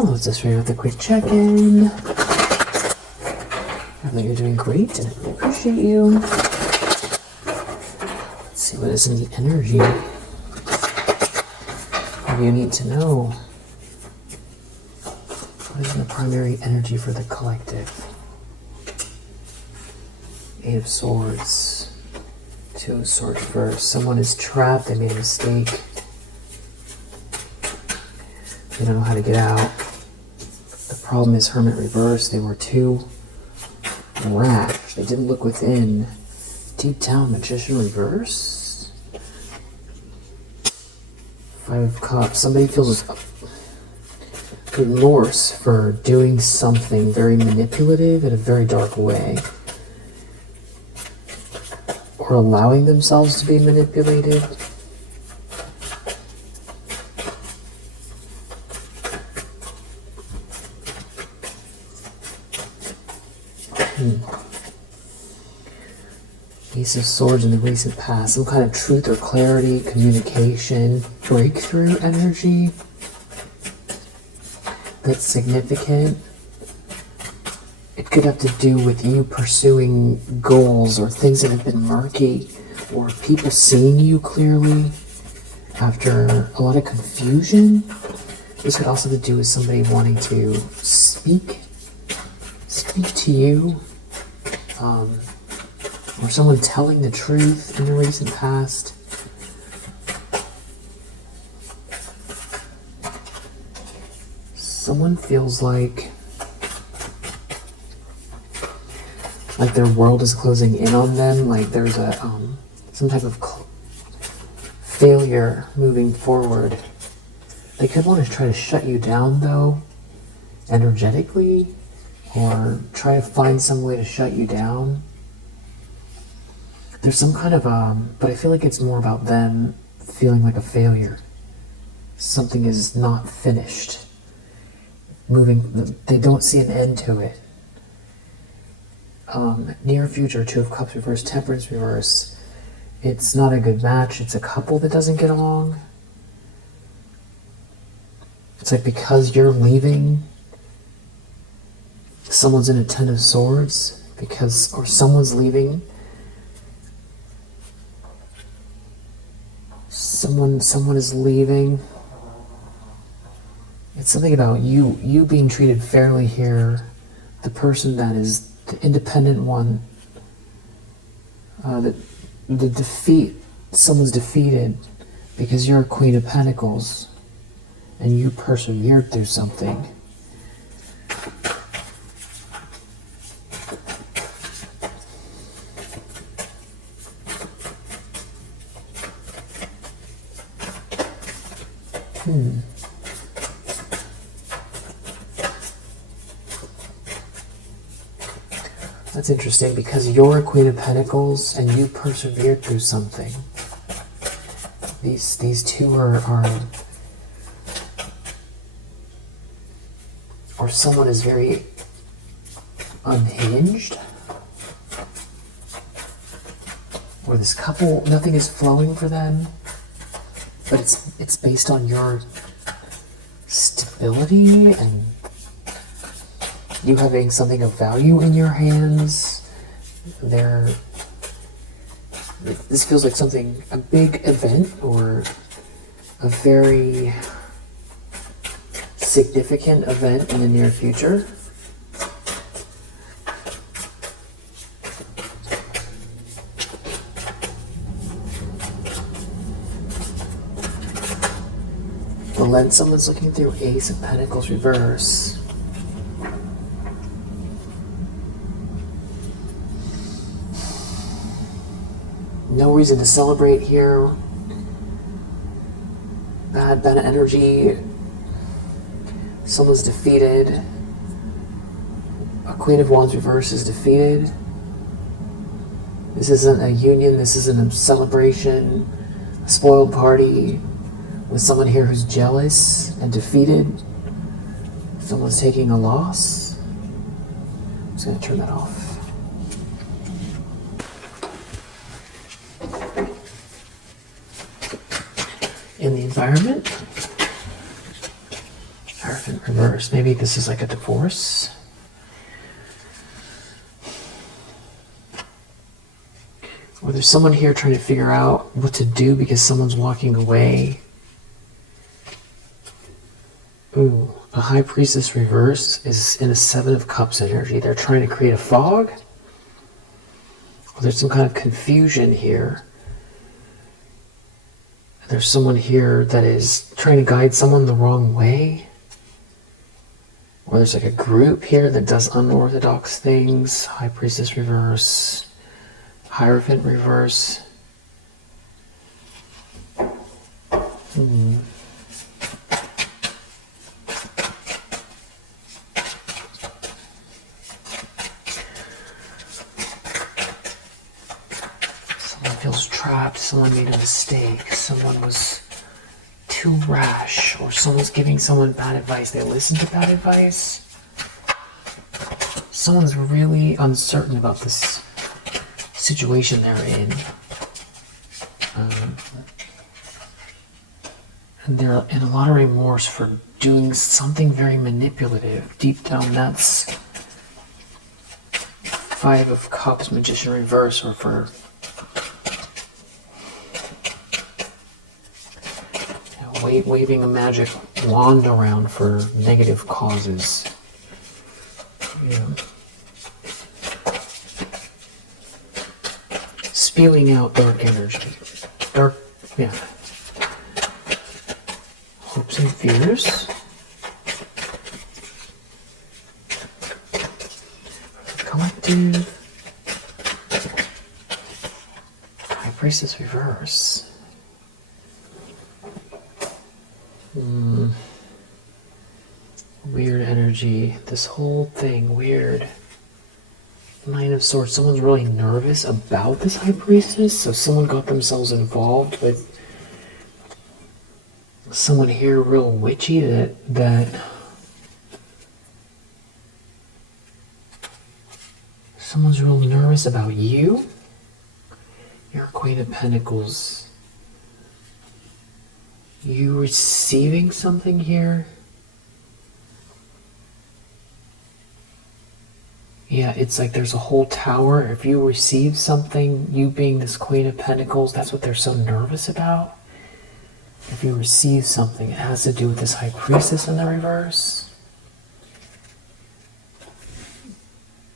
Hello, it's Desiree with a quick check-in. I think you're doing great and I appreciate you. Let's see what is in the energy. What do you need to know? What is in the primary energy for the collective? Eight of Swords. Two of Swords first. Someone is trapped, they made a mistake. They don't know how to get out. The problem is Hermit reverse. They were too rash. They didn't look within. Deep down, Magician reverse. Five of Cups. Somebody feels remorse for doing something very manipulative in a very dark way. Or allowing themselves to be manipulated. Ace of Swords in the recent past. Some kind of truth or clarity, communication, breakthrough energy that's significant. It could have to do with you pursuing goals or things that have been murky, or people seeing you clearly after a lot of confusion. This could also have to do with somebody wanting to speak to you. Or someone telling the truth in the recent past. Someone feels like their world is closing in on them, like there's a some type of failure moving forward. They could want to try to shut you down though, energetically, or try to find some way to shut you down. There's some kind of, but I feel like it's more about them feeling like a failure. Something is not finished. They don't see an end to it. Near future, Two of Cups reverse, Temperance reverse. It's not a good match. It's a couple that doesn't get along. It's like because you're leaving, someone's in a Ten of Swords, or someone's leaving. Someone is leaving. It's something about you being treated fairly here. The person that is the independent one. The defeat. Someone's defeated because you're a Queen of Pentacles and you persevered through something. That's interesting because you're a Queen of Pentacles and you persevered through something. These two are or someone is very unhinged. Or this couple, nothing is flowing for them. But it's based on your stability and you having something of value in your hands. This feels like a big event or a very significant event in the near future. Well, then someone's looking through Ace of Pentacles reverse. No reason to celebrate here. Bad energy. Someone's defeated. A Queen of Wands reverse is defeated. This isn't a union. This isn't a celebration. A spoiled party with someone here who's jealous and defeated. Someone's taking a loss. I'm just going to turn that off. In the environment, Hierophant reverse. Maybe this is like a divorce. Or there's someone here trying to figure out what to do because someone's walking away. Ooh, a High Priestess reverse is in a Seven of Cups energy. They're trying to create a fog. Well, there's some kind of confusion here. There's someone here that is trying to guide someone the wrong way. Or there's like a group here that does unorthodox things. High Priestess reverse. Hierophant reverse. Someone feels trapped. Someone made a mistake. Someone was too rash. Or someone's giving someone bad advice. They listen to bad advice. Someone's really uncertain about this situation they're in. And they're in a lot of remorse for doing something very manipulative. Deep down, that's Five of Cups, Magician reverse, or for waving a magic wand around for negative causes. Yeah. Spewing out dark energy. Dark, yeah. Hopes and fears. Collective. High Priestess reverse. Weird energy. This whole thing, weird. Nine of Swords. Someone's really nervous about this High Priestess, so someone got themselves involved with someone here real witchy that someone's real nervous about you. You're Queen of Pentacles. You receiving something here? Yeah, it's like there's a whole tower. If you receive something, you being this Queen of Pentacles, that's what they're so nervous about. If you receive something, it has to do with this High Priestess in the reverse.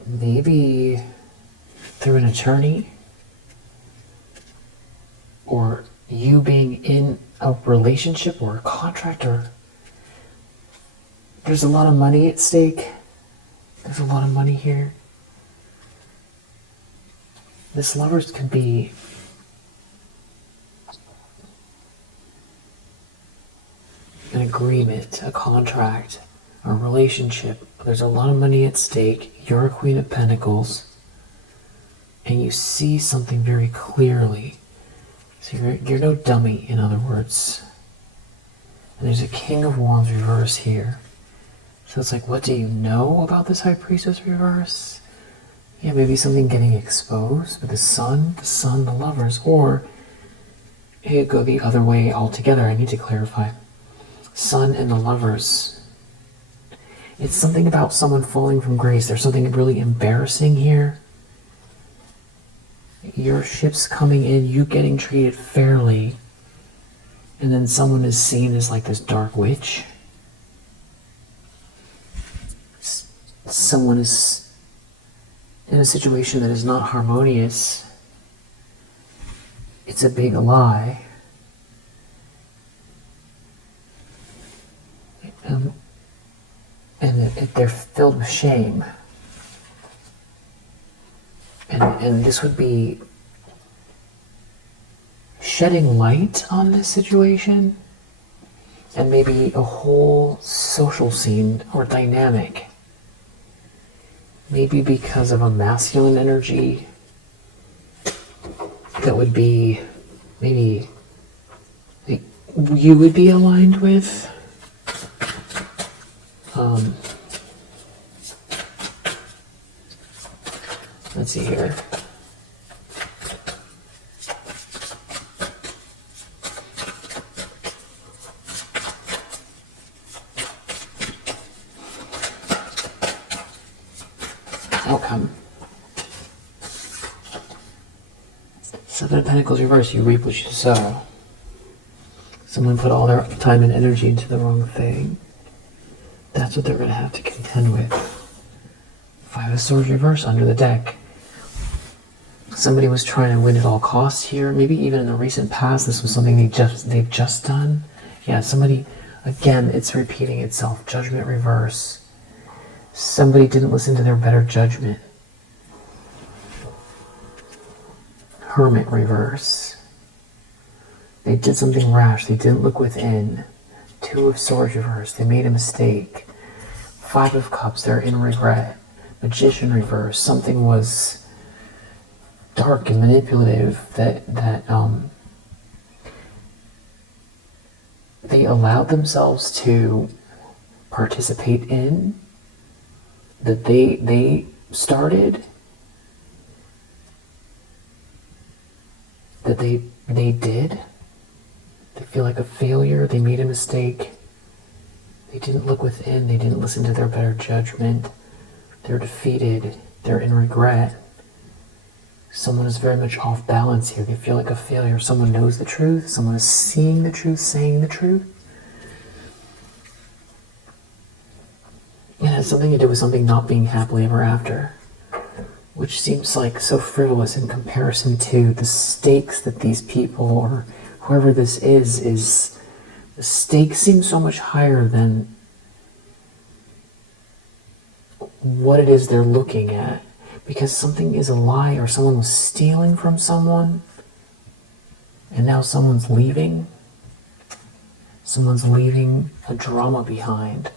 Maybe through an attorney. Or you being in a relationship or a contract, or there's a lot of money at stake. There's a lot of money here. This Lovers could be an agreement, a contract, a relationship. There's a lot of money at stake. You're a Queen of Pentacles. And you see something very clearly. So you're no dummy, in other words. And there's a King of Wands reverse here. So it's like, what do you know about this High Priestess reverse? Yeah, maybe something getting exposed with the Sun, the Lovers, or it could go the other way altogether. I need to clarify. Sun and the Lovers. It's something about someone falling from grace. There's something really embarrassing here. Your ship's coming in, you getting treated fairly, and then someone is seen as like this dark witch. Someone is in a situation that is not harmonious. It's a big lie. And they're filled with shame. And this would be shedding light on this situation, and maybe a whole social scene or dynamic. Maybe because of a masculine energy that would be maybe like you would be aligned with. Let's see here. outcome. Seven of Pentacles reverse, you reap what you sow. Someone put all their time and energy into the wrong thing. That's what they're going to have to contend with. Five of Swords reverse under the deck. Somebody was trying to win at all costs here. Maybe even in the recent past, this was something they've just done. Yeah, somebody, again, it's repeating itself. Judgment reverse. Somebody didn't listen to their better judgment. Hermit reverse. They did something rash. They didn't look within. Two of Swords reverse. They made a mistake. Five of Cups. They're in regret. Magician reverse. Something was dark and manipulative that they allowed themselves to participate in, that they started, that they did. They feel like a failure. They made a mistake. They didn't look within. They didn't listen to their better judgment. They're defeated. They're in regret. Someone is very much off balance here. They feel like a failure. Someone knows the truth. Someone is seeing the truth, saying the truth. It has something to do with something not being happily ever after, which seems like so frivolous in comparison to the stakes that these people, or whoever this is the stakes seem so much higher than what it is they're looking at. Because something is a lie, or someone was stealing from someone, and now someone's leaving. Someone's leaving a drama behind,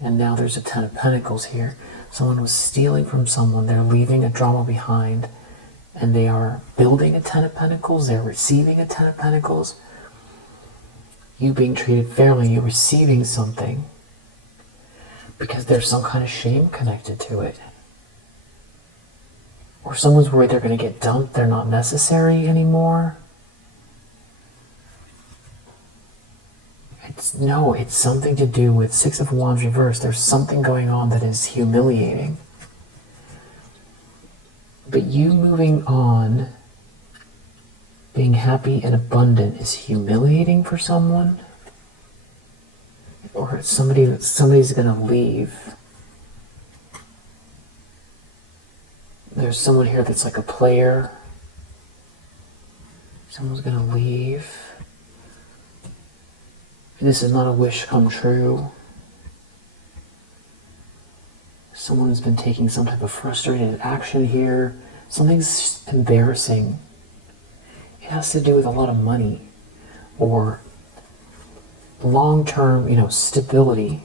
and now there's a Ten of Pentacles here. Someone was stealing from someone, they're leaving a drama behind, and they are building a Ten of Pentacles, they're receiving a Ten of Pentacles. You being treated fairly, you're receiving something, because there's some kind of shame connected to it. Or someone's worried they're going to get dumped, they're not necessary anymore. It's something to do with Six of Wands reversed. There's something going on that is humiliating. But you moving on, being happy and abundant, is humiliating for someone. Or somebody's going to leave. There's someone here that's like a player. Someone's going to leave. This is not a wish come true. Someone has been taking some type of frustrated action here. Something's embarrassing. It has to do with a lot of money or long-term, stability.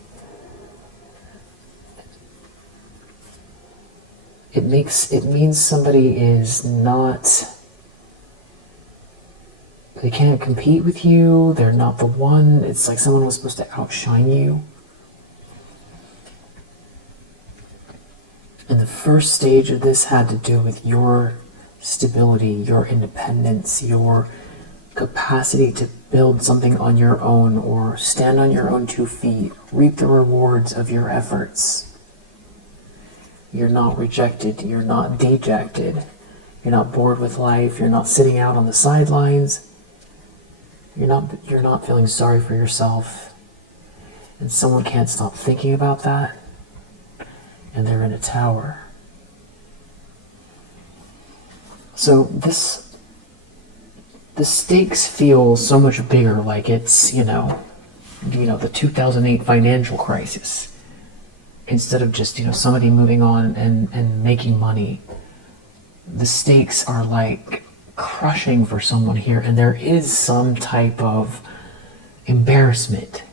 It means somebody is not, they can't compete with you, they're not the one. It's like someone was supposed to outshine you. And the first stage of this had to do with your stability, your independence, your capacity to build something on your own or stand on your own 2 feet, reap the rewards of your efforts. You're not rejected, you're not dejected, you're not bored with life, you're not sitting out on the sidelines. You're not feeling sorry for yourself, and someone can't stop thinking about that, and they're in a tower. So the stakes feel so much bigger, like it's, the 2008 financial crisis, instead of just, somebody moving on and making money. The stakes are like crushing for someone here, and there is some type of embarrassment.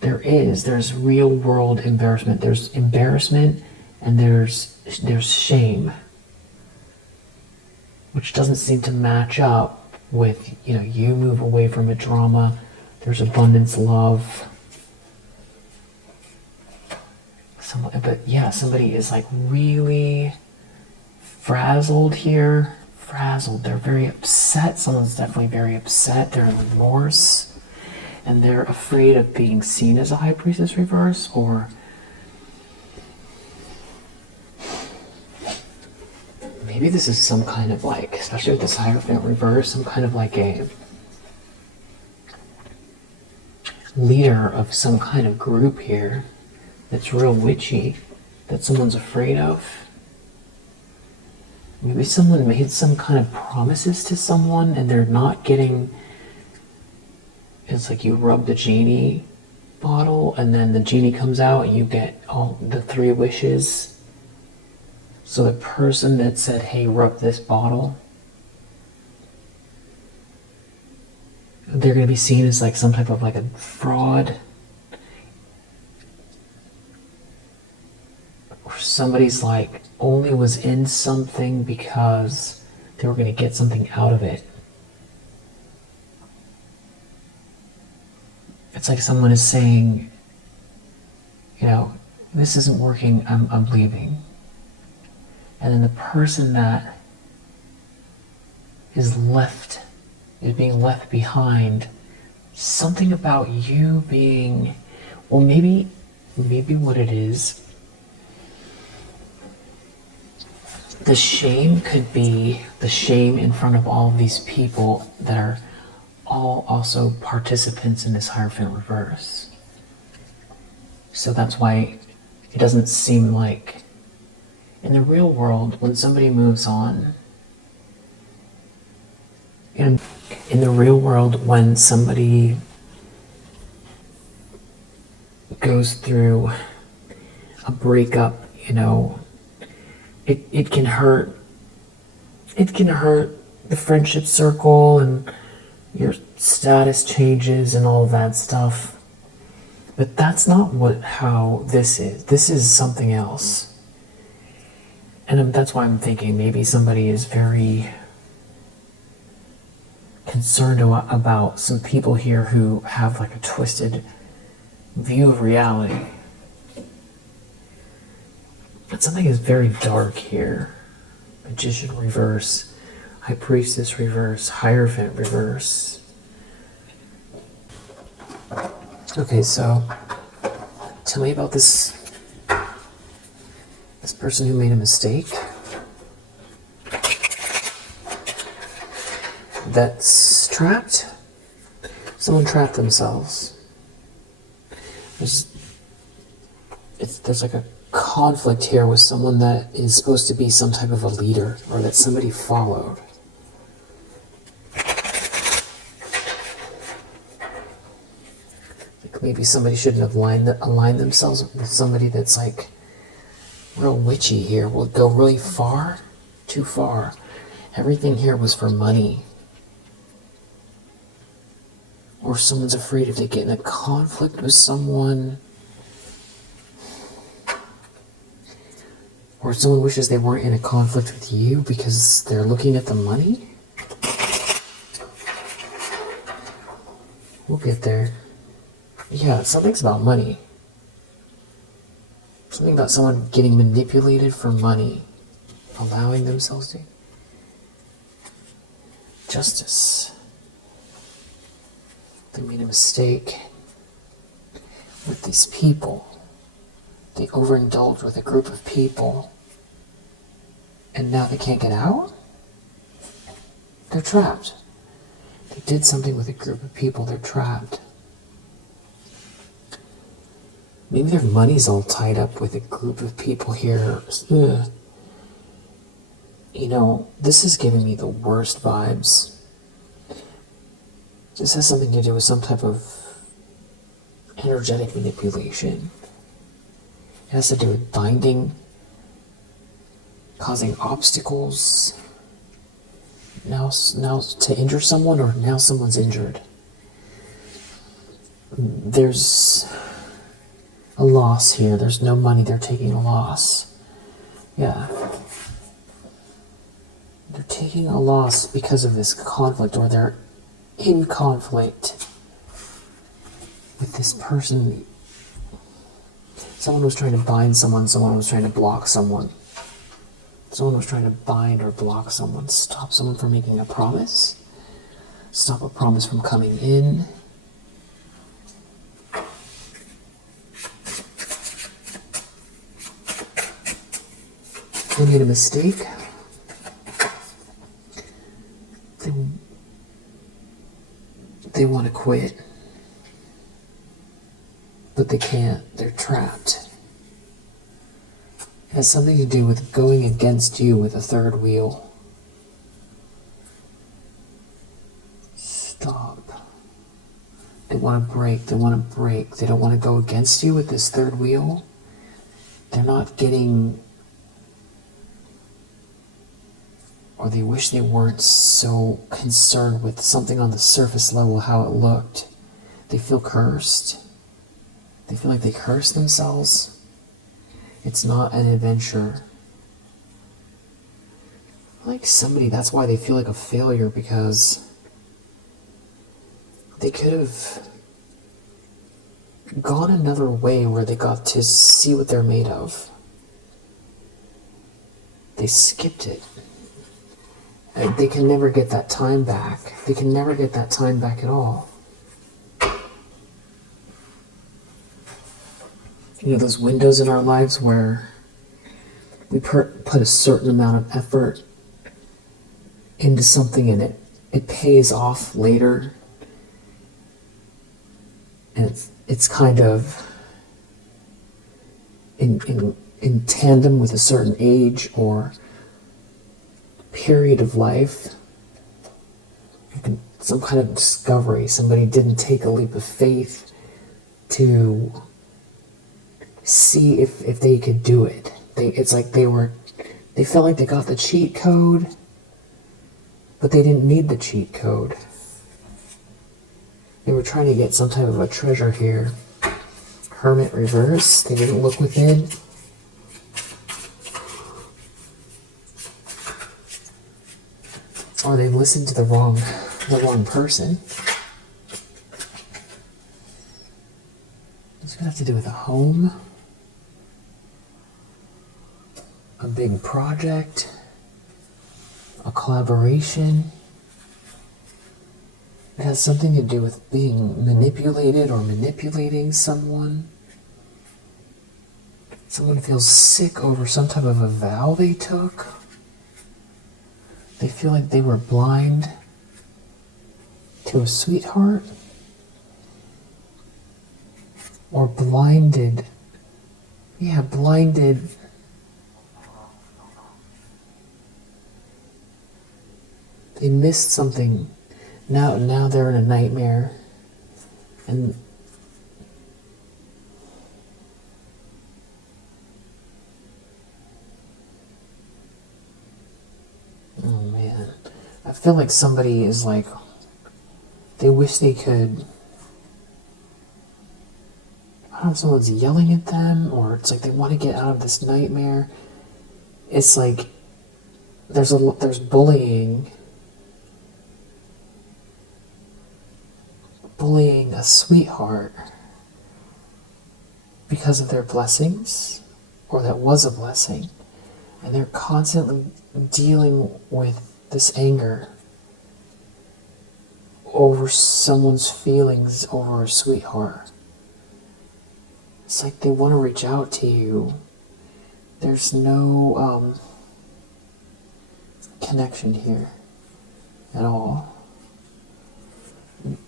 There's real world embarrassment. There's embarrassment and there's shame, which doesn't seem to match up with, you move away from a drama. There's abundance, love. Somebody is like really frazzled here. They're very upset. Someone's definitely very upset. They're in remorse, and they're afraid of being seen as a High Priestess reverse, or maybe this is some kind of like, especially with this Hierophant reverse, some kind of like a leader of some kind of group here that's real witchy, that someone's afraid of. Maybe someone made some kind of promises to someone and they're not getting. It's like you rub the genie bottle and then the genie comes out and you get all the 3 wishes. So the person that said, hey, rub this bottle, they're going to be seen as like some type of like a fraud. Or somebody's like only was in something because they were going to get something out of it. It's like someone is saying, you know, this isn't working, I'm leaving. And then the person that is being left behind, something about you being, well, maybe what it is, the shame could be the shame in front of all of these people that are all also participants in this Hierophant reverse. So that's why it doesn't seem like, in the real world, when somebody moves on, in the real world, when somebody goes through a breakup, you know, it can hurt. It can hurt the friendship circle and your status changes and all that stuff. But that's not how this is. This is something else. And that's why I'm thinking maybe somebody is very concerned about some people here who have like a twisted view of reality. But something is very dark here. Magician reverse, High Priestess reverse, Hierophant reverse. Okay, so tell me about this person who made a mistake. That's trapped. Someone trapped themselves. There's like a conflict here with someone that is supposed to be some type of a leader, or that somebody followed. Like maybe somebody shouldn't have aligned themselves with somebody that's like real witchy here. Will go really far, too far. Everything here was for money. Or someone's afraid if they get in a conflict with someone. Or someone wishes they weren't in a conflict with you because they're looking at the money. We'll get there. Yeah, something's about money. Something about someone getting manipulated for money. Allowing themselves to. Justice. They made a mistake with these people. They overindulged with a group of people. And now they can't get out? They're trapped. They did something with a group of people. They're trapped. Maybe their money's all tied up with a group of people here. Ugh. You know, this is giving me the worst vibes. This has something to do with some type of energetic manipulation. It has to do with binding, causing obstacles. Now to injure someone, or now someone's injured. There's a loss here. There's no money. They're taking a loss. Yeah. They're taking a loss because of this conflict, or they're in conflict with this person. Someone was trying to bind someone was trying to block someone. Someone was trying to bind or block someone, stop someone from making a promise, stop a promise from coming in. They made a mistake. They want to quit, but they can't. They're trapped. It has something to do with going against you with a third wheel. Stop. They want to break. They want to break. They don't want to go against you with this third wheel. They're not getting, or they wish they weren't so concerned with something on the surface level, how it looked. They feel cursed. They feel like they curse themselves. It's not an adventure. Like somebody, that's why they feel like a failure, because they could have gone another way where they got to see what they're made of. They skipped it. And they can never get that time back. They can never get that time back at all. You know, those windows in our lives where we put a certain amount of effort into something and it pays off later. And it's kind of in tandem with a certain age or period of life. Some kind of discovery. Somebody didn't take a leap of faith to see if they could do it. It's like they felt like they got the cheat code, but they didn't need the cheat code. They were trying to get some type of a treasure here. Hermit reverse. They didn't look within. Or they listened to the wrong person. It's gonna have to do with a home, a big project, a collaboration. It has something to do with being manipulated or manipulating someone. Someone feels sick over some type of a vow they took. They feel like they were blind to a sweetheart. Or blinded. Yeah, blinded. They missed something. Now they're in a nightmare. And oh man. I feel like somebody is like, they wish they could, I don't know if someone's yelling at them, or it's like they want to get out of this nightmare. It's like there's bullying. Bullying a sweetheart because of their blessings, or that was a blessing, and they're constantly dealing with this anger over someone's feelings over a sweetheart. It's like they want to reach out to you. There's no connection here at all.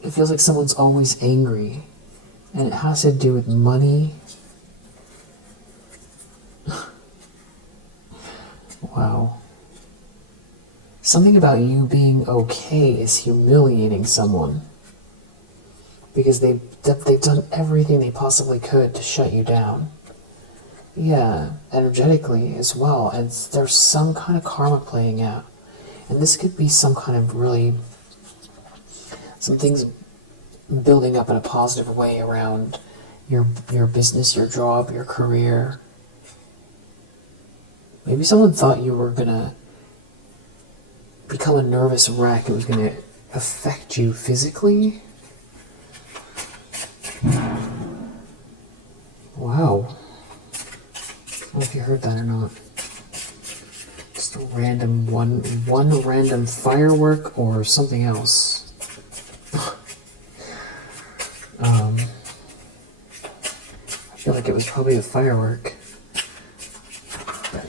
It feels like someone's always angry, and it has to do with money. Wow. Something about you being okay is humiliating someone, because they've done everything they possibly could to shut you down. Yeah, energetically as well, and there's some kind of karma playing out. And this could be some kind of really, some things building up in a positive way around your business, your job, your career. Maybe someone thought you were gonna become a nervous wreck. It was gonna affect you physically. Wow. I don't know if you heard that or not. Just a random one random firework or something else. I feel like it was probably a firework. But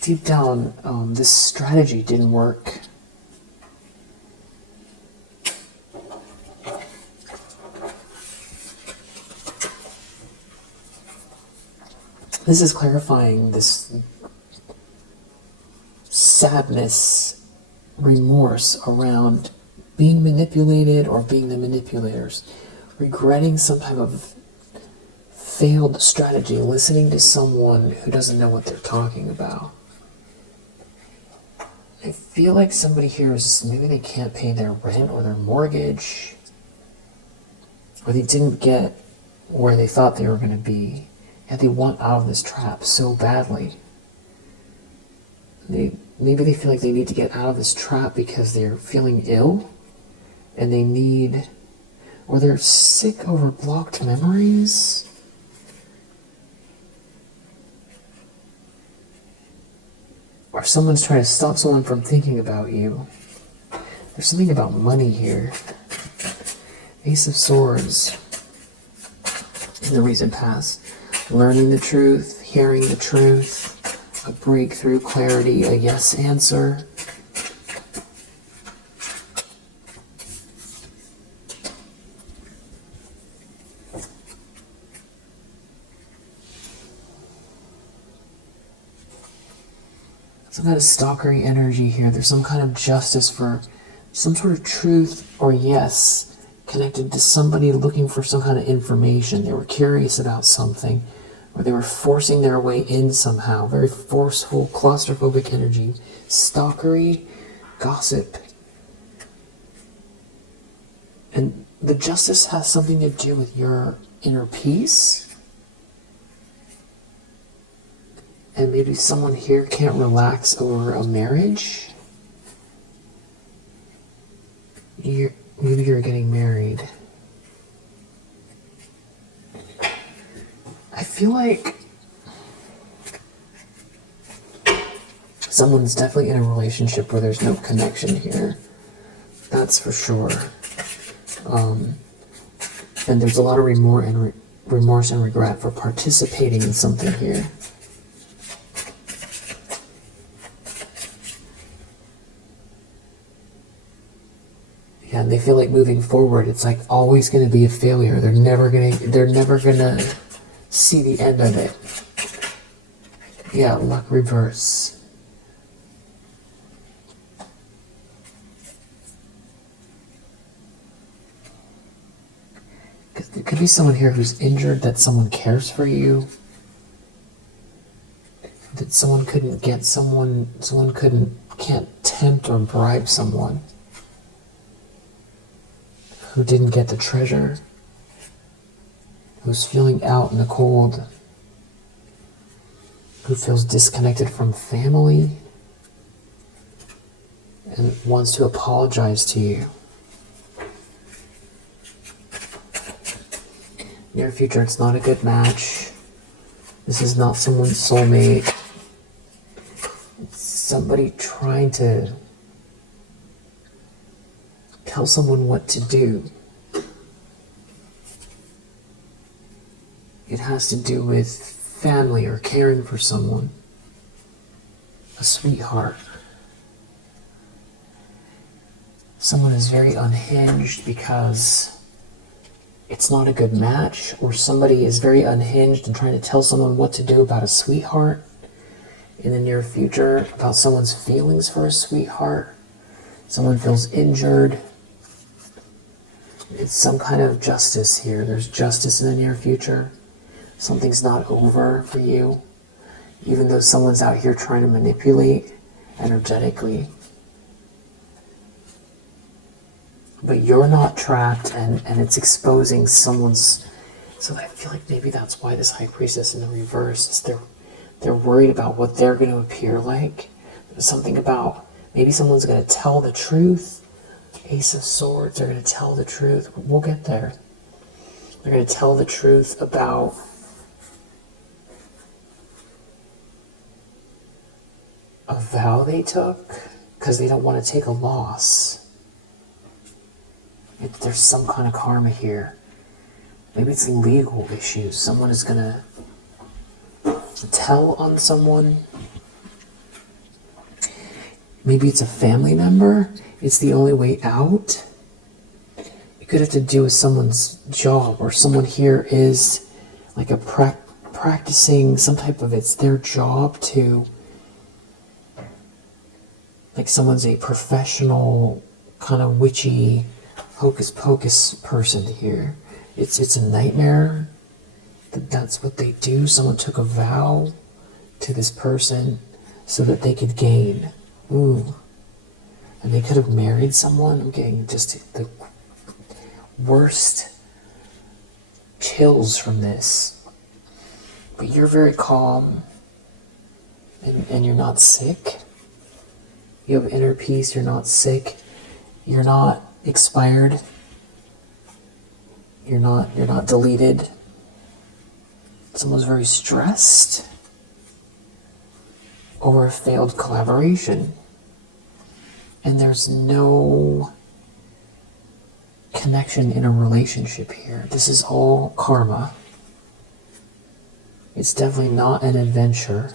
deep down, this strategy didn't work. This is clarifying this sadness, remorse around being manipulated or being the manipulators, regretting some type of failed strategy, listening to someone who doesn't know what they're talking about. I feel like somebody here is, maybe they can't pay their rent or their mortgage, or they didn't get where they thought they were going to be, yet they want out of this trap so badly. Maybe they feel like they need to get out of this trap because they're feeling ill, and they need, or they're sick over blocked memories. Or someone's trying to stop someone from thinking about you. There's something about money here. Ace of Swords. In the recent past. Learning the truth, hearing the truth, a breakthrough, clarity, a yes answer. Some kind of stalkery energy here. There's some kind of justice for some sort of truth or yes connected to somebody looking for some kind of information. They were curious about something, or they were forcing their way in somehow. Very forceful, claustrophobic energy. Stalkery, gossip. And the justice has something to do with your inner peace. And maybe someone here can't relax over a marriage. Maybe you're getting married. I feel like someone's definitely in a relationship where there's no connection here. That's for sure. And there's a lot of remorse and regret for participating in something here. Yeah, and they feel like moving forward, it's like always going to be a failure. They're never gonna see the end of it. Yeah, luck reverse. Because there could be someone here who's injured, that someone cares for you. That someone couldn't get can't tempt or bribe someone who didn't get the treasure, who's feeling out in the cold, who feels disconnected from family, and wants to apologize to you. Near future, it's not a good match. This is not someone's soulmate. It's somebody trying to tell someone what to do. It has to do with family or caring for someone. A sweetheart. Someone is very unhinged because it's not a good match, or somebody is very unhinged and trying to tell someone what to do about a sweetheart in the near future, about someone's feelings for a sweetheart. Someone feels injured. It's some kind of justice here. There's justice in the near future. Something's not over for you, even though someone's out here trying to manipulate energetically. But you're not trapped, and it's exposing someone's... So I feel like maybe that's why this High Priestess in the reverse is they're worried about what they're going to appear like. There's something about maybe someone's going to tell the truth. Ace of Swords, they're going to tell the truth. We'll get there. They're going to tell the truth about a vow they took because they don't want to take a loss. There's some kind of karma here. Maybe it's legal issues. Someone is going to tell on someone. Maybe it's a family member. It's the only way out. It could have to do with someone's job, or someone here is like a practicing some type of, it's their job to, like someone's a professional kind of witchy hocus pocus person here. It's a nightmare that that's what they do. Someone took a vow to this person so that they could gain. Ooh. And they could have married someone. I'm getting just the worst chills from this. But you're very calm and you're not sick. You have inner peace, you're not sick, you're not expired, you're not deleted. Someone's very stressed over a failed collaboration. And there's no connection in a relationship here. This is all karma. It's definitely not an adventure.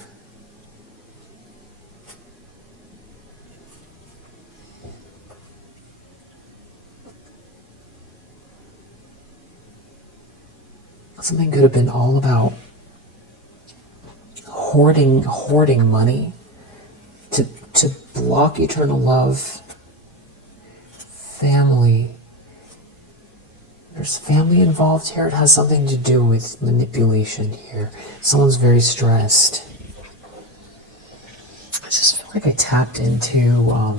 Something could have been all about hoarding money to block eternal love, family. There's family involved here. It has something to do with manipulation here. Someone's very stressed. I just feel like I tapped into, I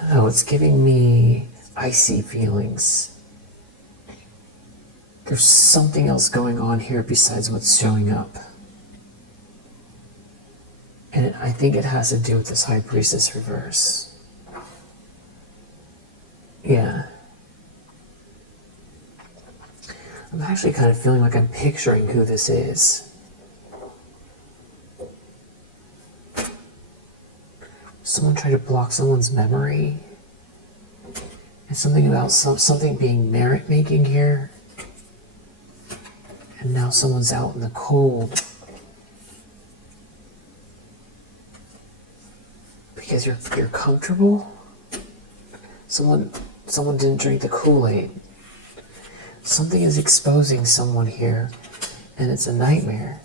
don't know, it's giving me icy feelings. There's something else going on here besides what's showing up. And I think it has to do with this High Priestess reverse. Yeah. I'm actually kind of feeling like I'm picturing who this is. Someone tried to block someone's memory. It's something about something being merit-making here. And now someone's out in the cold. Because you're comfortable? Someone didn't drink the Kool-Aid. Something is exposing someone here, and it's a nightmare.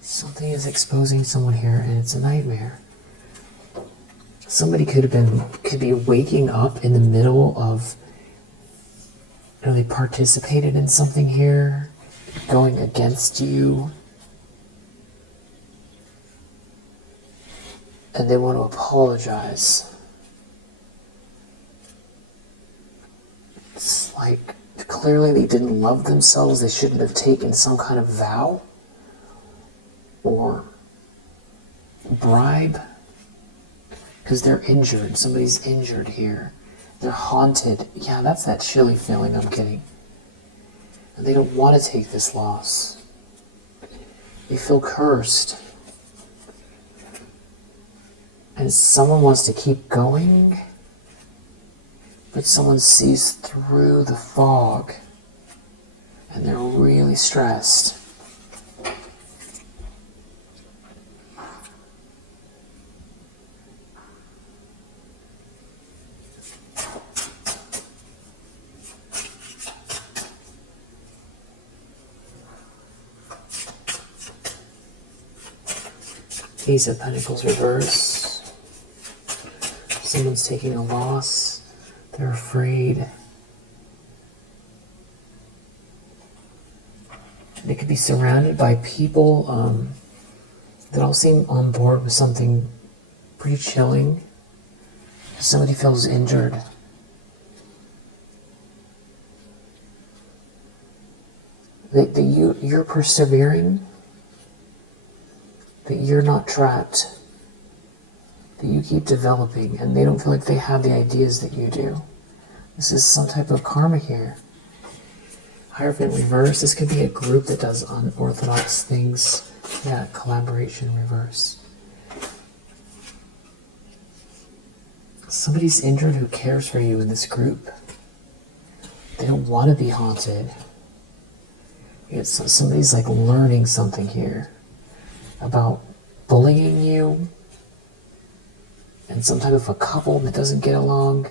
Something is exposing someone here, and it's a nightmare. Somebody could be waking up in the middle of, they participated in something here, going against you, and they want to apologize. It's like, clearly they didn't love themselves, they shouldn't have taken some kind of vow or bribe, because they're injured, somebody's injured here. They're haunted. Yeah, that's that chilly feeling I'm getting. And they don't want to take this loss. They feel cursed. And someone wants to keep going, but someone sees through the fog, and they're really stressed. Ace of Pentacles reverse. Someone's taking a loss. They're afraid. They could be surrounded by people that all seem on board with something pretty chilling. Somebody feels injured. You're persevering. That you're not trapped, that you keep developing, and they don't feel like they have the ideas that you do. This is some type of karma here. Hierophant reverse, this could be a group that does unorthodox things. Yeah, collaboration reverse. Somebody's injured who cares for you in this group. They don't want to be haunted. Somebody's like learning something here about bullying you, and some type of a couple that doesn't get along.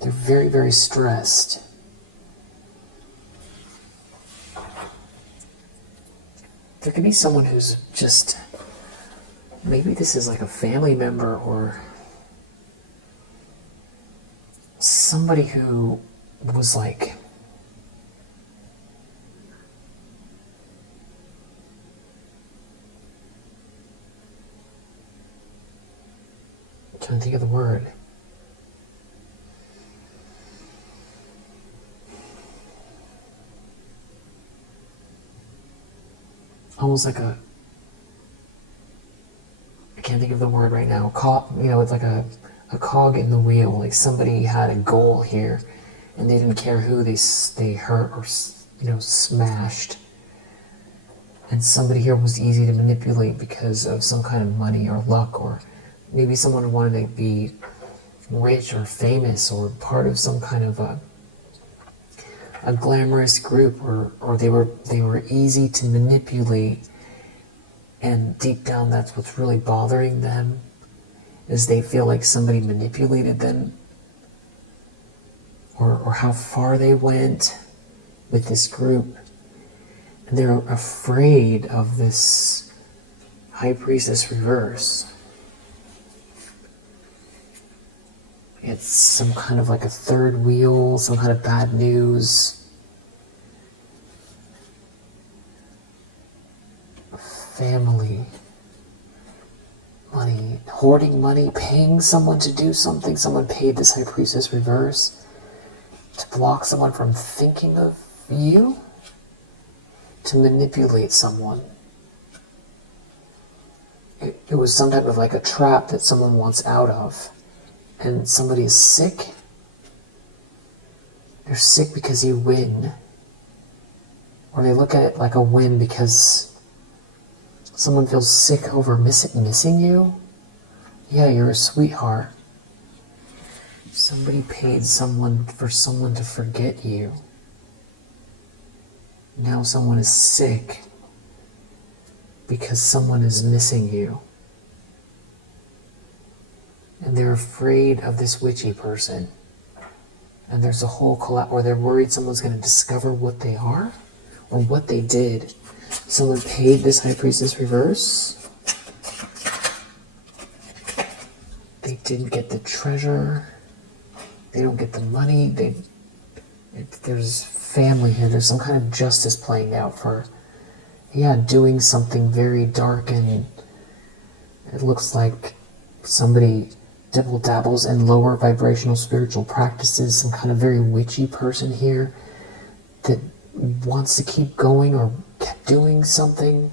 They're very, very stressed. there could be someone who's just, maybe this is like a family member or somebody who was like, I'm trying to think of the word. Almost like a, I can't think of the word right now. It's like a cog in the wheel. Like somebody had a goal here, and they didn't care who they hurt or smashed. And somebody here was easy to manipulate because of some kind of money or luck, or maybe someone wanted to be rich or famous or part of some kind of a glamorous group, or they were easy to manipulate, and deep down that's what's really bothering them, is they feel like somebody manipulated them, or how far they went with this group, and they're afraid of this High Priestess reverse. It's some kind of like a third wheel, some kind of bad news. Family. Money. Hoarding money. Paying someone to do something. Someone paid this High Priestess reverse to block someone from thinking of you. To manipulate someone. It was some type of like a trap that someone wants out of. And somebody is sick. They're sick because you win. Or they look at it like a win because someone feels sick over missing you. Yeah, you're a sweetheart. Somebody paid someone for someone to forget you. Now someone is sick because someone is missing you. And they're afraid of this witchy person. And there's a whole or they're worried someone's going to discover what they are or what they did. Someone paid this High Priestess reverse. They didn't get the treasure. They don't get the money. There's family here. There's some kind of justice playing out for, doing something very dark, and it looks like somebody dibble dabbles in lower vibrational spiritual practices, some kind of very witchy person here that wants to keep going or kept doing something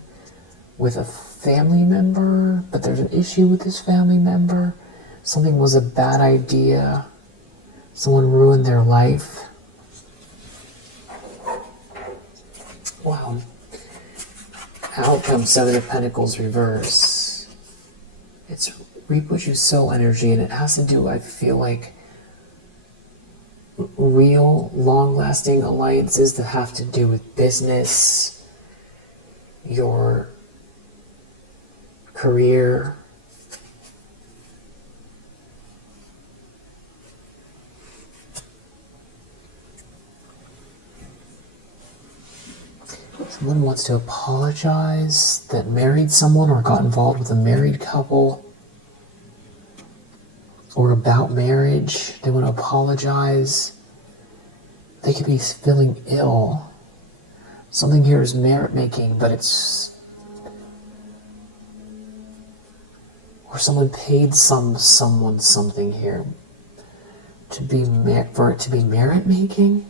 with a family member, but there's an issue with this family member. Something was a bad idea. Someone ruined their life. Wow. Out comes Seven of Pentacles reverse. It's reap what you sow energy, and it has to do, I feel like, real long-lasting alliances that have to do with business, your career. Someone wants to apologize that married someone or got involved with a married couple. Or about marriage, they want to apologize. They could be feeling ill. Something here is merit-making, but it's... Or someone paid someone something here for it to be merit-making.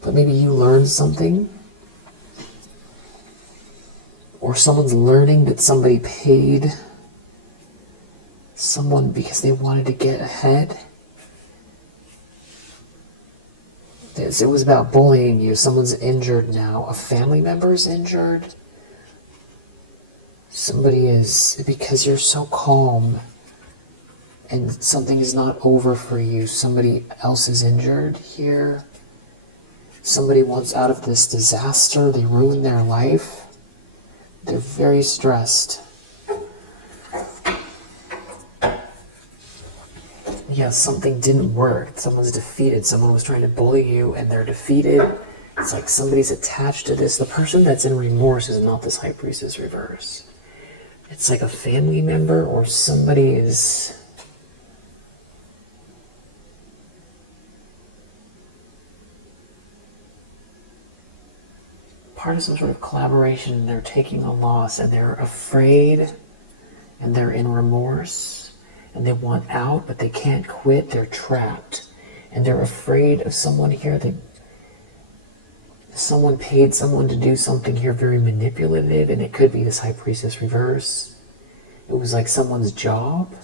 But maybe you learned something. Or someone's learning that somebody paid someone because they wanted to get ahead. It was about bullying you. Someone's injured now. A family member is injured. Somebody is, because you're so calm and something is not over for you. Somebody else is injured here. Somebody wants out of this disaster. They ruined their life. They're very stressed. Yeah, something didn't work. Someone's defeated. Someone was trying to bully you and they're defeated. It's like somebody's attached to this. The person that's in remorse is not this High Priestess reverse. It's like a family member or somebody is part of some sort of collaboration. They're taking a loss and they're afraid and they're in remorse and they want out, but they can't quit. They're trapped and they're afraid of someone here. Someone paid someone to do something here very manipulative, and it could be this High Priestess reverse. It was like someone's job.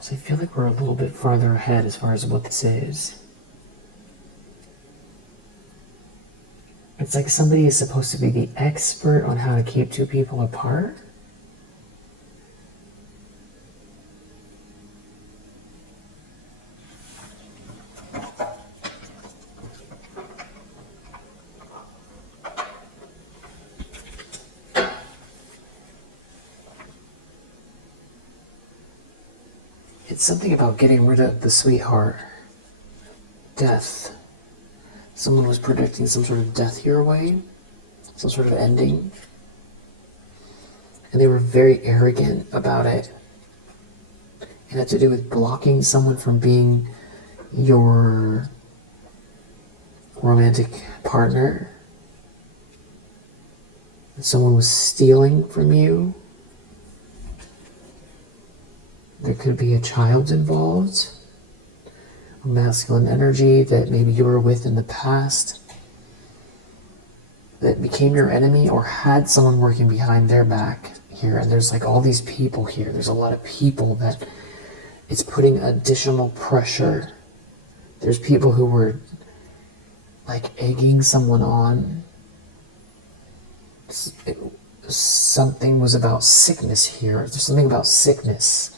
So I feel like we're a little bit farther ahead as far as what this is. It's like somebody is supposed to be the expert on how to keep two people apart. It's something about getting rid of the sweetheart. Death. Someone was predicting some sort of death your way, some sort of ending. And they were very arrogant about it. It had to do with blocking someone from being your romantic partner. Someone was stealing from you. There could be a child involved, a masculine energy that maybe you were with in the past that became your enemy or had someone working behind their back here. And there's like all these people here. There's a lot of people that it's putting additional pressure. There's people who were like egging someone on. Something was about sickness here. There's something about sickness.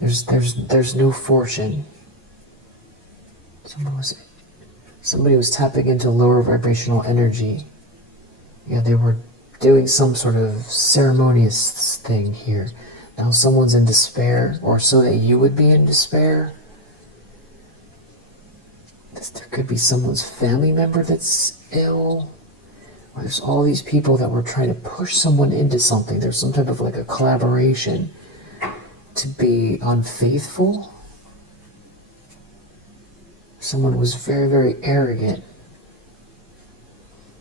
There's no fortune. Somebody was tapping into lower vibrational energy. Yeah, they were doing some sort of ceremonious thing here. Now someone's in despair, or so that you would be in despair. There could be someone's family member that's ill. Or there's all these people that were trying to push someone into something. There's some type of like a collaboration to be unfaithful. Someone was very, very arrogant.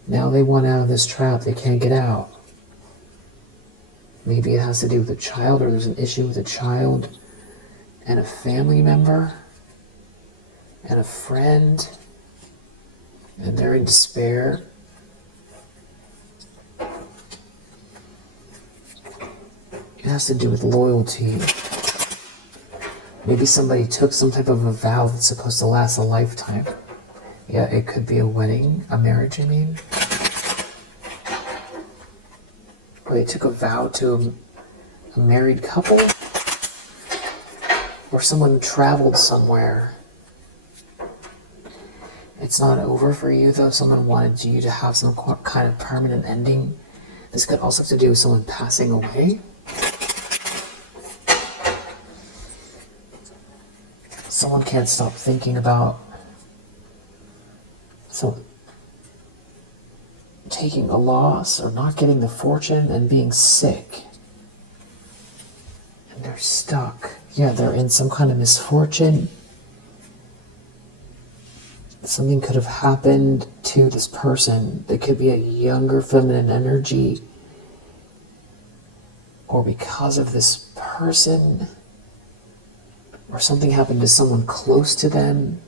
Now they want out of this trap. They can't get out. Maybe it has to do with a child, or there's an issue with a child and a family member and a friend, and they're in despair. It has to do with loyalty. Maybe somebody took some type of a vow that's supposed to last a lifetime. Yeah, it could be a wedding, a marriage, I mean. Or they took a vow to a married couple. Or someone traveled somewhere. It's not over for you, though. Someone wanted you to have some kind of permanent ending. This could also have to do with someone passing away. Someone can't stop thinking about taking a loss or not getting the fortune and being sick. And they're stuck. Yeah, they're in some kind of misfortune. Something could have happened to this person. There could be a younger feminine energy. Or because of this person, or something happened to someone close to them,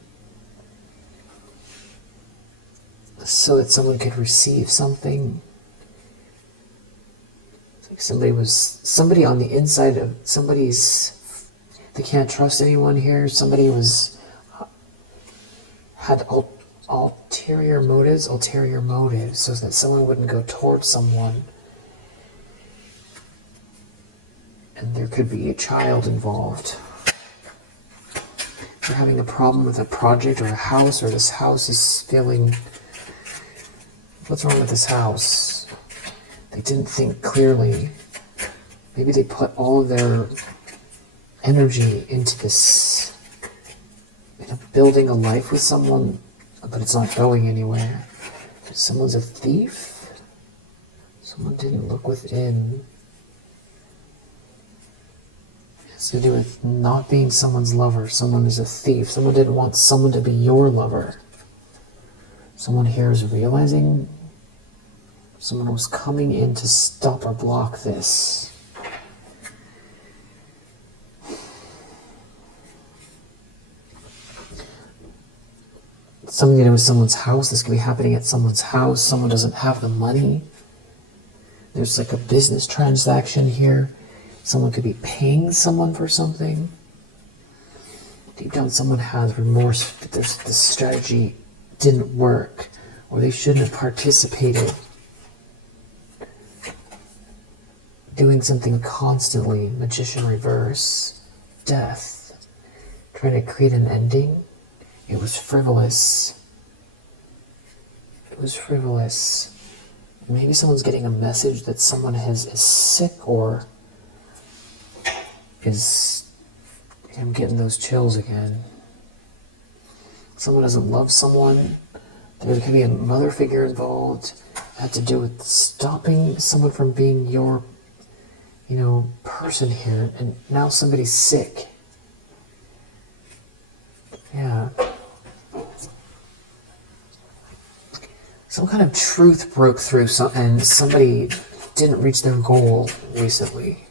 so that someone could receive something. It's like somebody on the inside of they can't trust anyone here. Somebody had ulterior motives, so that someone wouldn't go towards someone. And there could be a child involved. They're having a problem with a project or a house, or this house is feeling, what's wrong with this house? They didn't think clearly. Maybe they put all of their energy into this building a life with someone, but it's not going anywhere. Someone's a thief. Someone didn't look within. It has to do with not being someone's lover. Someone is a thief. Someone didn't want someone to be your lover. Someone here is realizing someone was coming in to stop or block this. Something to do with someone's house. This could be happening at someone's house. Someone doesn't have the money. There's like a business transaction here. Someone could be paying someone for something. Deep down, someone has remorse that this strategy didn't work, or they shouldn't have participated. Doing something constantly, magician reverse, death, trying to create an ending. It was frivolous. It was frivolous. Maybe someone's getting a message that someone is sick, or is... I'm getting those chills again. Someone doesn't love someone. There could be a mother figure involved. It had to do with stopping someone from being your, person here. And now somebody's sick. Yeah. Some kind of truth broke through, and somebody didn't reach their goal recently.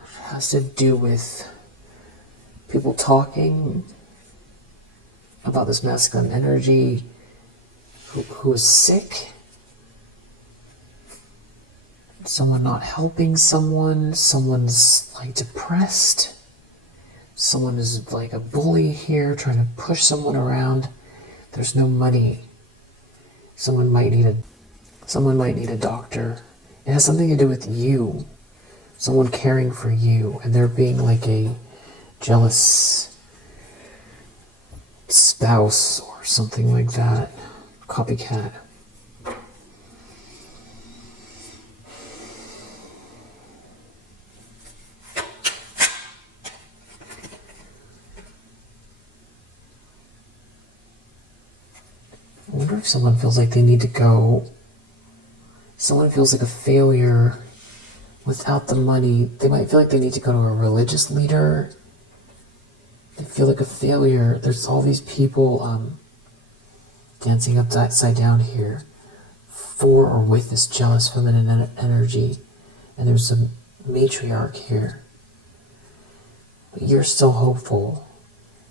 It has to do with people talking about this masculine energy who is sick. Someone not helping someone. Someone's like depressed. Someone is like a bully here, trying to push someone around. There's no money. Someone might need a doctor. It has something to do with you. Someone caring for you, and they're being like a jealous spouse or something like that. Copycat. I wonder if someone feels like they need to go. Someone feels like a failure without the money. They might feel like they need to go to a religious leader. They feel like a failure. There's all these people dancing upside down here for or with this jealous feminine energy. And there's a matriarch here. But you're still hopeful.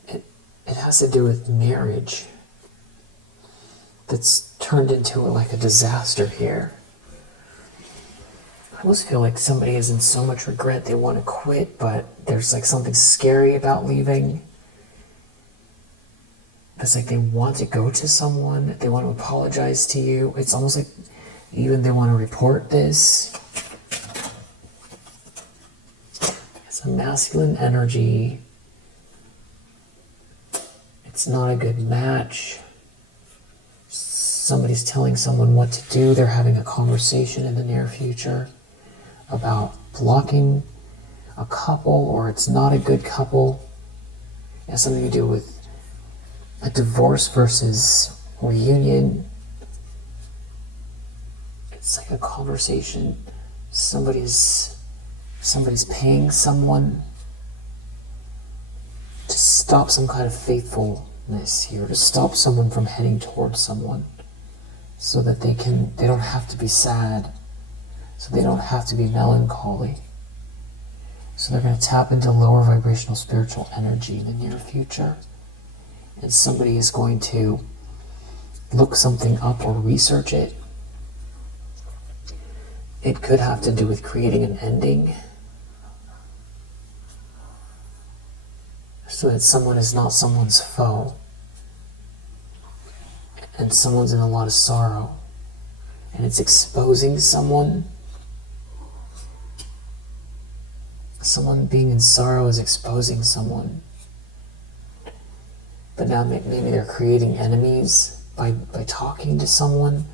It has to do with marriage. That's turned into like a disaster here. I almost feel like somebody is in so much regret they want to quit, but there's like something scary about leaving. It's like they want to go to someone, they want to apologize to you. It's almost like even they want to report this. It's a masculine energy. It's not a good match. Somebody's telling someone what to do. They're having a conversation in the near future about blocking a couple, or it's not a good couple. It has something to do with a divorce versus reunion. It's like a conversation. Somebody's paying someone to stop some kind of faithfulness here, to stop someone from heading towards someone, so that they don't have to be sad, so they don't have to be melancholy. So they're going to tap into lower vibrational spiritual energy in the near future. And somebody is going to look something up or research it. It could have to do with creating an ending, so that someone is not someone's foe. And someone's in a lot of sorrow. And it's exposing someone. Someone being in sorrow is exposing someone. But now maybe they're creating enemies by talking to someone.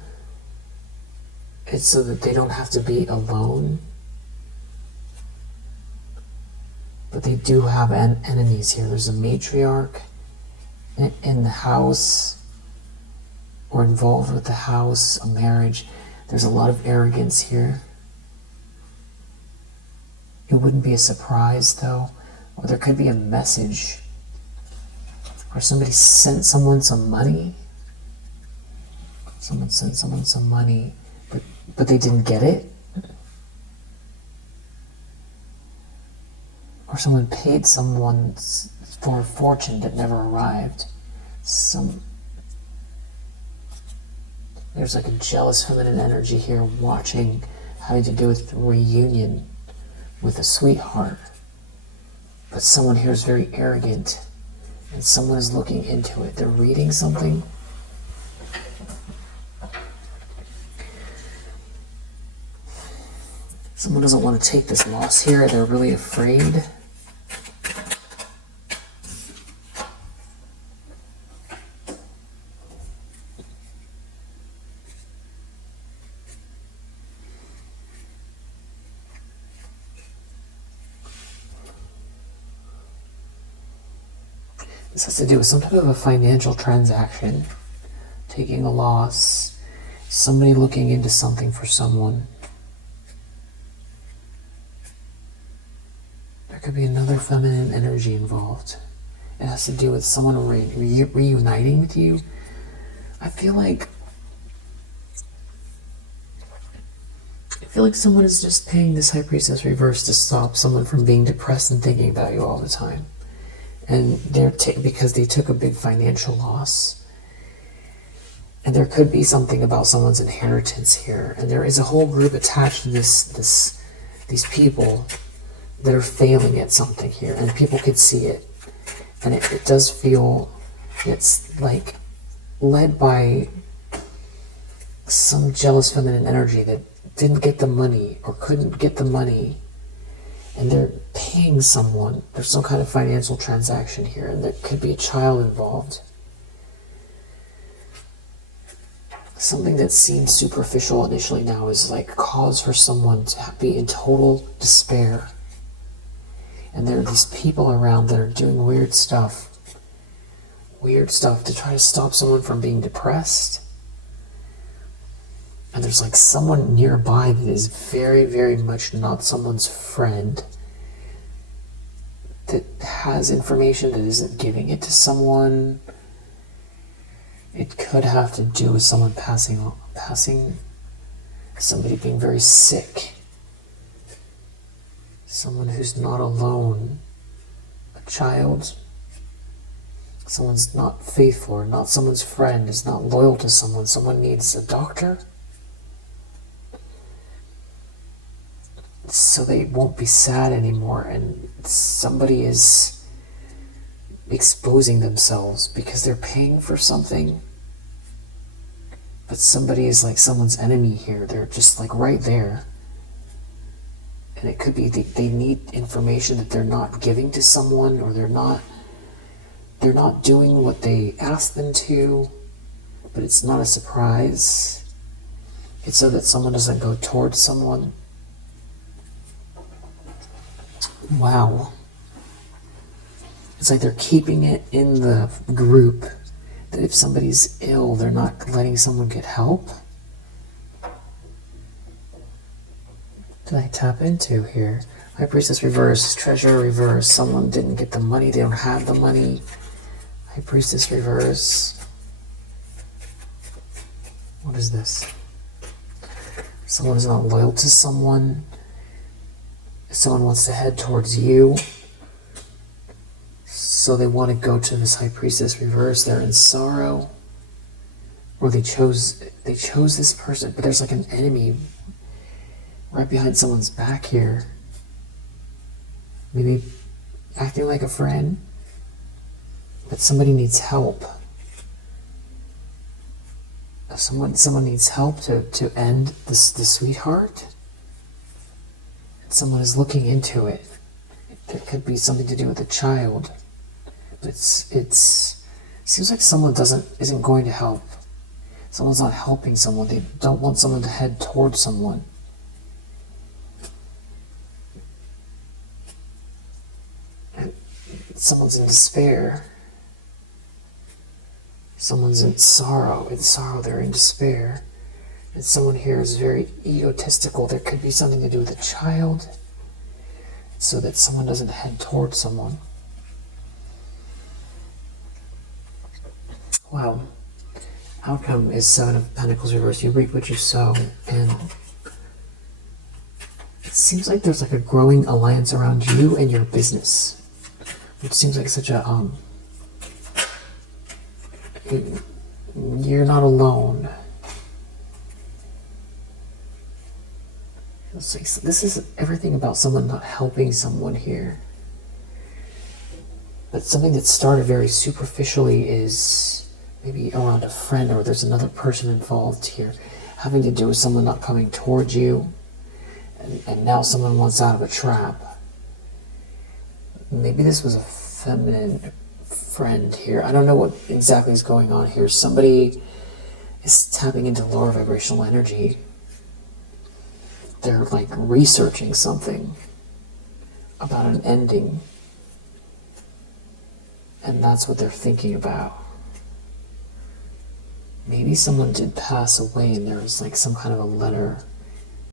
It's so that they don't have to be alone. but they do have enemies here. There's a matriarch in the house, or involved with the house, a marriage. There's a lot of arrogance here. It wouldn't be a surprise, though, or there could be a message, or somebody sent someone some money. Someone sent someone some money, but they didn't get it. Or someone paid someone for a fortune that never arrived. There's like a jealous feminine energy here watching, having to do with reunion with a sweetheart. But someone here is very arrogant, and someone is looking into it. They're reading something. Someone doesn't want to take this loss here. They're really afraid. This has to do with some type of a financial transaction, taking a loss, somebody looking into something for someone. There could be another feminine energy involved. It has to do with someone reuniting with you. I feel like someone is just paying this High Priestess reverse to stop someone from being depressed and thinking about you all the time. And they're because they took a big financial loss. And there could be something about someone's inheritance here. And there is a whole group attached to these people that are failing at something here. And people could see it. And it does feel, it's like led by some jealous feminine energy that didn't get the money or couldn't get the money. And they're paying someone. There's some kind of financial transaction here, and there could be a child involved. Something that seemed superficial initially now is like cause for someone to be in total despair. And there are these people around that are doing weird stuff to try to stop someone from being depressed. And there's like someone nearby that is very, very much not someone's friend, that has information that isn't giving it to someone. It could have to do with someone passing, somebody being very sick, someone who's not alone, a child, someone's not faithful, or not someone's friend, is not loyal to someone, someone needs a doctor, so they won't be sad anymore, and somebody is exposing themselves because they're paying for something, but somebody is like someone's enemy here. They're just like right there, and it could be they need information that they're not giving to someone, or they're not doing what they asked them to, but it's not a surprise. It's so that someone doesn't go towards someone. Wow. It's like they're keeping it in the group that if somebody's ill, they're not letting someone get help. Did I tap into here? High Priestess reverse, Treasurer reverse. Someone didn't get the money, they don't have the money. High Priestess reverse. What is this? Someone is not loyal to someone. Someone wants to head towards you, so they want to go to this High Priestess reverse. They're in sorrow, or they chose this person, but there's like an enemy right behind someone's back here, maybe acting like a friend, but somebody needs help. Someone needs help to end the sweetheart. Someone is looking into it. There could be something to do with a child. But it seems like someone isn't going to help. Someone's not helping someone. They don't want someone to head towards someone. someone's in despair. Someone's in sorrow. In sorrow, they're in despair. And someone here is very egotistical. There could be something to do with a child, so that someone doesn't head towards someone. Wow. Outcome is Seven of Pentacles reversed. You reap what you sow. And it seems like there's like a growing alliance around you and your business, which seems like such a you're not alone. It's like, this is everything about someone not helping someone here. But something that started very superficially is maybe around a friend, or there's another person involved here, having to do with someone not coming towards you, and now someone wants out of a trap. Maybe this was a feminine friend here. I don't know what exactly is going on here. Somebody is tapping into lower vibrational energy. They're like researching something about an ending, and that's what they're thinking about. Maybe someone did pass away and there was like some kind of a letter